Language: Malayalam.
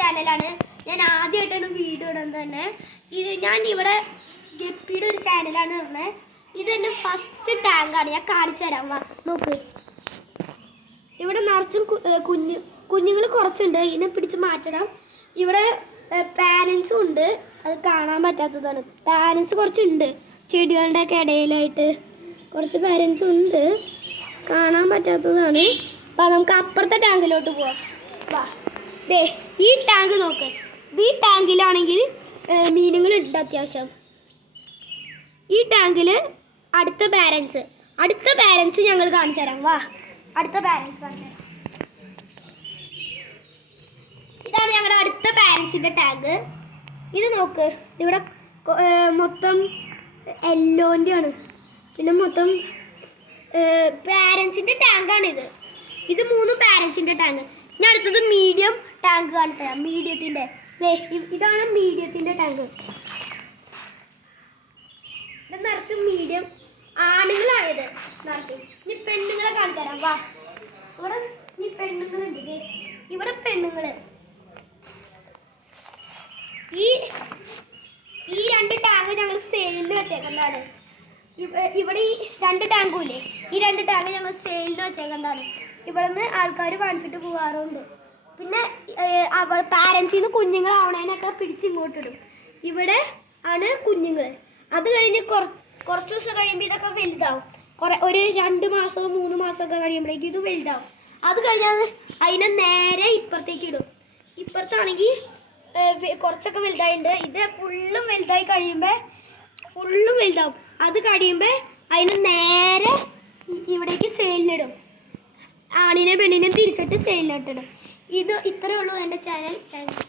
ചാനലാണ്. ഞാൻ ആദ്യമായിട്ടാണ് വീഡിയോ ഇടുന്നത് തന്നെ. ഞാൻ ഇവിടെ ഗപ്പിയുടെ ഒരു ചാനലാണ് പറഞ്ഞത്. ഇതെൻ്റെ ഫസ്റ്റ് ടാങ്കാണ്. ഞാൻ കാണിച്ചു തരാം, വാ നോക്ക്. ഇവിടെ നിറച്ചും കുഞ്ഞുങ്ങൾ കുറച്ചുണ്ട്. ഇതിനെ പിടിച്ച് മാറ്റണം. ഇവിടെ പാരൻസും ഉണ്ട്, അത് കാണാൻ പറ്റാത്തതാണ്. പാരൻസ് കുറച്ചുണ്ട്, ചെടികളുടെ ഒക്കെ ഇടയിലായിട്ട് കുറച്ച് പാരൻസും ഉണ്ട്, കാണാൻ പറ്റാത്തതാണ്. അപ്പം നമുക്ക് അപ്പുറത്തെ ടാങ്കിലോട്ട് പോവാം. വാ, ദേ ഈ ടാങ്ക് നോക്ക്. ഈ ടാങ്കിലാണെങ്കിൽ മീനുകളുണ്ട് അത്യാവശ്യം. ഈ ടാങ്കിൽ അടുത്ത പാരൻസ് ഞങ്ങൾ കാണിച്ചു തരാം. വാ, അടുത്ത പാരൻസ് കാണിച്ചു തരാം. ഇതാണ് ഞങ്ങളുടെ അടുത്ത പാരൻസിൻ്റെ ടാങ്ക്. ഇത് നോക്ക്, ഇവിടെ മൊത്തം യെല്ലോൻ്റെ ആണ്. പിന്നെ മൊത്തം പാരൻസിൻ്റെ ടാങ്കാണിത്. ഇത് 3 പാരൻസിൻ്റെ ടാങ്ക്. ഞാൻ അടുത്തത് മീഡിയം ടാങ്ക് കാണിച്ചു തരാം. മീഡിയത്തിൻ്റെ ഇതാണ് മീഡിയത്തിൻ്റെ ടാങ്ക്. ഇത് നിറച്ചും മീഡിയം ആണുങ്ങളാണിത് നിറച്ചും. ഇനി പെണ്ണുങ്ങളെ കാണിച്ചു തരാം. വാ, ഇവിടെ ഈ പെണ്ണുങ്ങളുണ്ട്. ഇവിടെ പെണ്ണുങ്ങൾ ഈ 2 ടാങ്ക് ഞങ്ങൾ സെയിലിൽ വെച്ചേക്കുന്നതാണ്. ഇവിടെ ഈ 2 ടാങ്കും ഇല്ലേ, ഈ 2 ടാങ്ക് ഞങ്ങൾ സെയിലിൽ വെച്ചേക്കുന്നതാണ്. ഇവിടെ നിന്ന് ആൾക്കാർ വാങ്ങിച്ചിട്ട് പോകാറുണ്ട്. പിന്നെ പാരൻസിൽ നിന്ന് കുഞ്ഞുങ്ങളാവണേനൊക്കെ പിടിച്ചിങ്ങോട്ടിടും. ഇവിടെ ആണ് കുഞ്ഞുങ്ങൾ. അത് കഴിഞ്ഞ് കുറച്ച് ദിവസം കഴിയുമ്പോൾ ഇതൊക്കെ വലുതാവും. ഒരു 2 മാസമോ 3 മാസമൊക്കെ കഴിയുമ്പോഴേക്കും ഇത് വലുതാവും. അത് കഴിഞ്ഞാൽ അതിനെ നേരെ ഇപ്പുറത്തേക്ക് ഇടും. ഇപ്പുറത്താണെങ്കിൽ കുറച്ചൊക്കെ വലുതായിട്ടുണ്ട്. ഇത് ഫുള്ളും വലുതായി കഴിയുമ്പോൾ ഫുള്ളും വലുതാവും. അത് കഴിയുമ്പോൾ അതിനെ നേരെ ഇവിടേക്ക് സെയിലിനിടും. ആണിനെ പെണ്ണിനെ തിരിച്ചിട്ട് സെയിലിനിട്ടിടും. ഇത് ഇത്രയേ ഉള്ളൂ എൻ്റെ ചാനൽ. താങ്ക്സ്.